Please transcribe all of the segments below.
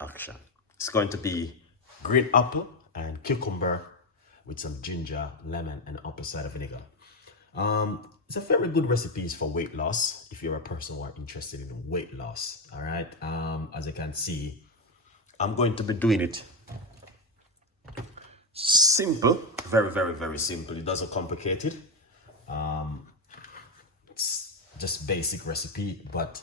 action. It's going to be green apple and cucumber with some ginger, lemon, and apple cider vinegar. It's a very good recipe for weight loss if you're a person who are interested in weight loss. All right. As you can see, I'm going to be doing it simple, very, very, very simple. It doesn't complicate it. It's just basic recipe, but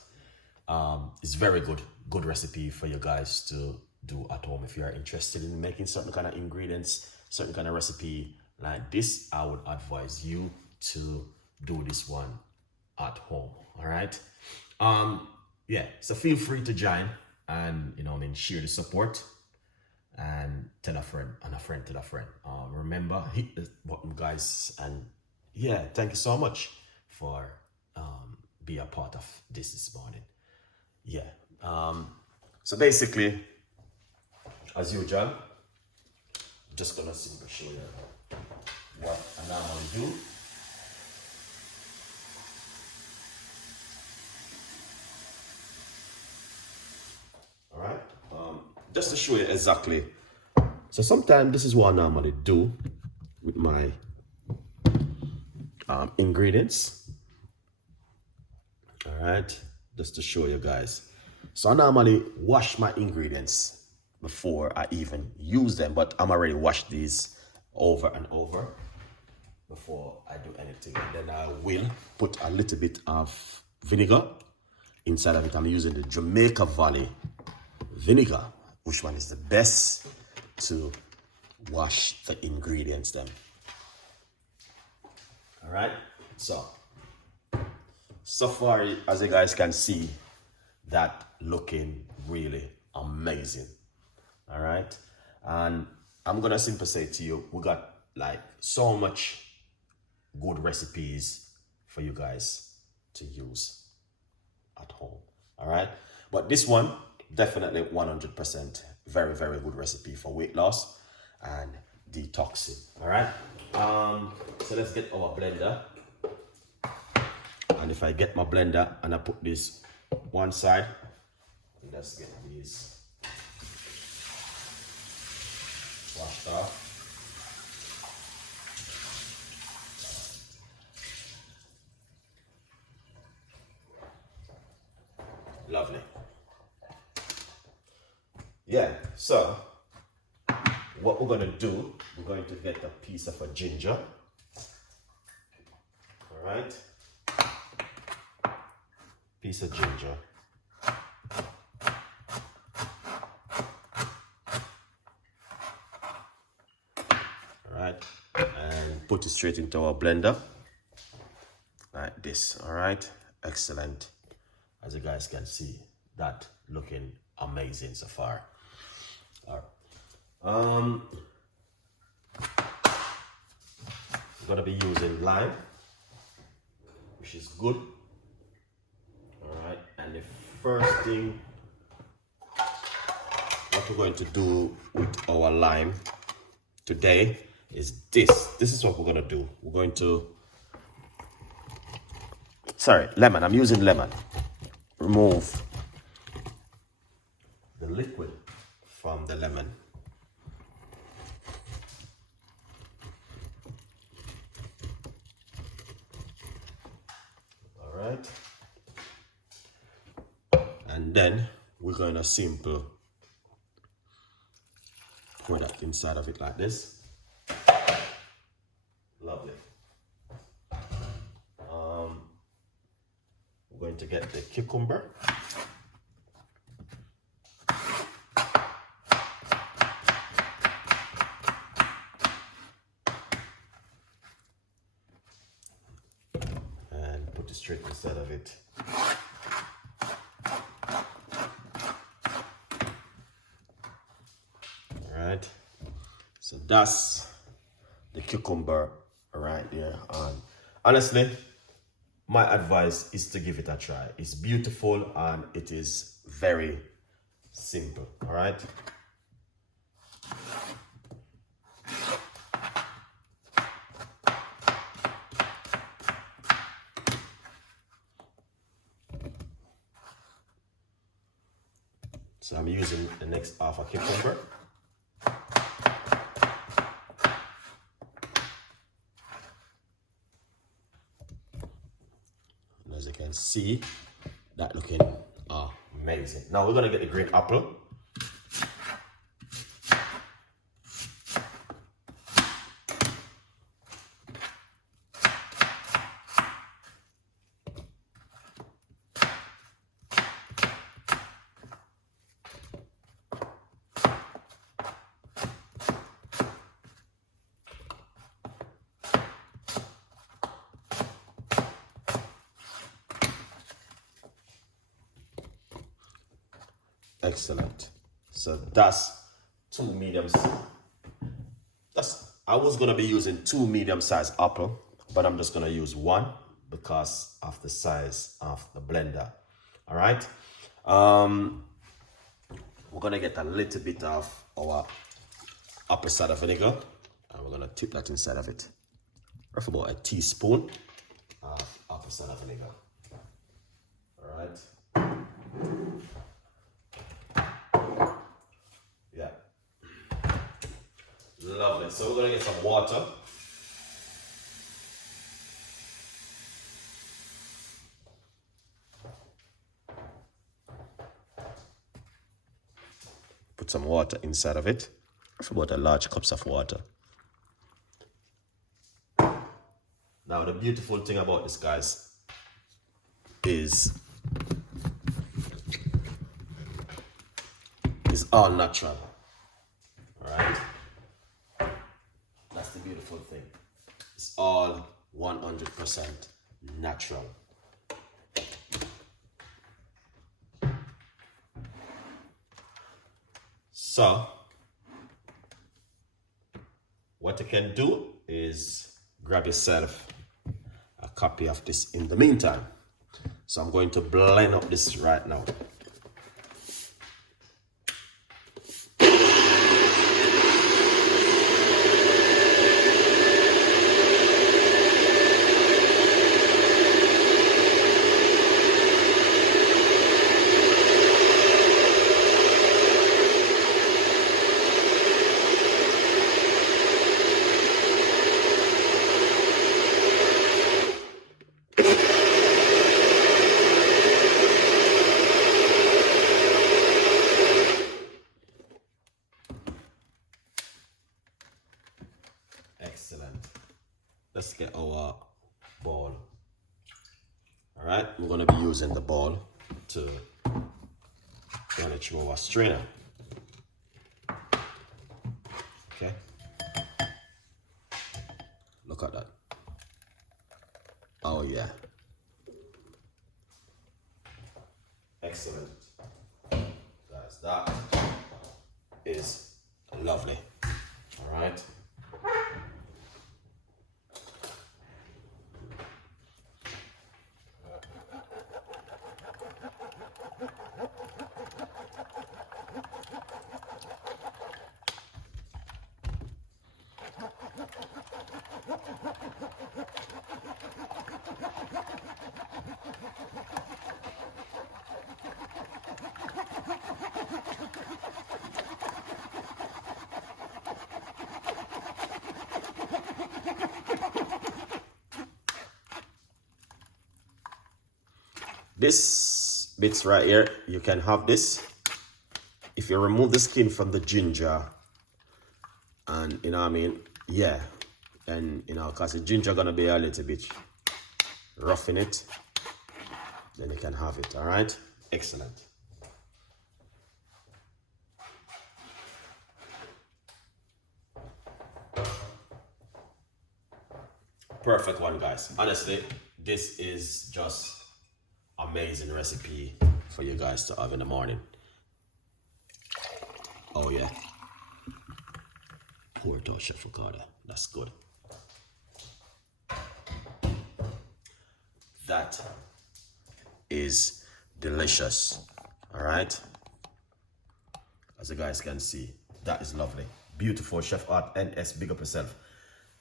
it's very good recipe for you guys to do at home. If you are interested in making certain kind of ingredients, certain kind of recipe like this, I would advise you to do this one at home. All right. Yeah, so feel free to join and share the support and tell a friend and a friend to a friend. Remember, hit the button, guys, and yeah, thank you so much for be a part of this morning. Yeah. So basically, as usual, I'm just gonna simply show you what I normally do. All right. Just to show you exactly. So sometimes this is what I normally do with my ingredients. All right, just to show you guys. So I normally wash my ingredients before I even use them, but I'm already washed these over and over before I do anything. And then I will put a little bit of vinegar inside of it. I'm using the Jamaica Valley vinegar, which one is the best to wash the ingredients then. All right, so far as you guys can see, that looking really amazing. All right, and I'm gonna simply say to you, we got like so much good recipes for you guys to use at home. All right, but this one definitely 100% very, very good recipe for weight loss and detoxing. All right, so let's get our blender. And if I get my blender and I put this one side, let's get these washed off. Lovely. Yeah, so what we're gonna do, we're going to get a piece of a ginger. All right. Piece of ginger. All right, and put it straight into our blender like this. All right, excellent. As you guys can see, that looking amazing so far. All right. We're gonna be using lime, which is good. Alright, and the first thing what we're going to do with our lime today is this. This is what we're going to do. We're going to, lemon. I'm using lemon. Remove the liquid from the lemon. Alright. And then we're going to simple pour that inside of it like this. Lovely. We're going to get the cucumber. And put it straight inside of it. Alright. So that's the cucumber right there. Honestly, my advice is to give it a try. It's beautiful and it is very simple. All right. So I'm I'm using the next half a cucumber. And as you can see, that looking amazing. Now we're gonna get the green apple. Excellent. So that's two mediums. I was gonna be using two medium-sized apple, but I'm just gonna use one because of the size of the blender. All right. We're gonna get a little bit of our apple cider vinegar, and we're gonna tip that inside of it. Roughly about a teaspoon of apple cider vinegar. All right. Yeah. Lovely. So we're gonna get some water. Put some water inside of it. About a large cups of water. Now the beautiful thing about this, guys, is all natural. Alright? That's the beautiful thing. It's all 100% natural. So what you can do is grab yourself a copy of this in the meantime. So I'm going to blend up this right now. Excellent. Let's get our ball. All right, we're going to be using the ball to run it through our strainer. Okay. Look at that. Oh yeah. Excellent. Guys, that is lovely. All right. This bits right here, you can have this. If you remove the skin from the ginger, and you know what I mean, yeah, and you know, because the ginger gonna be a little bit rough in it, then you can have it. All right, excellent. Perfect one, guys. Honestly, this is just amazing recipe for you guys to have in the morning. Oh yeah. Pour it out, Chef Ricardo. That's good. That is delicious. All right. As you guys can see, that is lovely. Beautiful. Chef Art NS, big up yourself.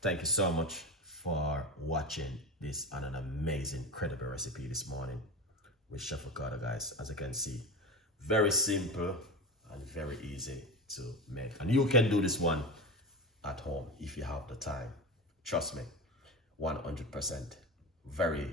Thank you so much for watching this and an amazing, incredible recipe this morning with Chef Ricardo, guys. As you can see, very simple, and very easy to make. And you can do this one at home if you have the time. Trust me, 100%. Very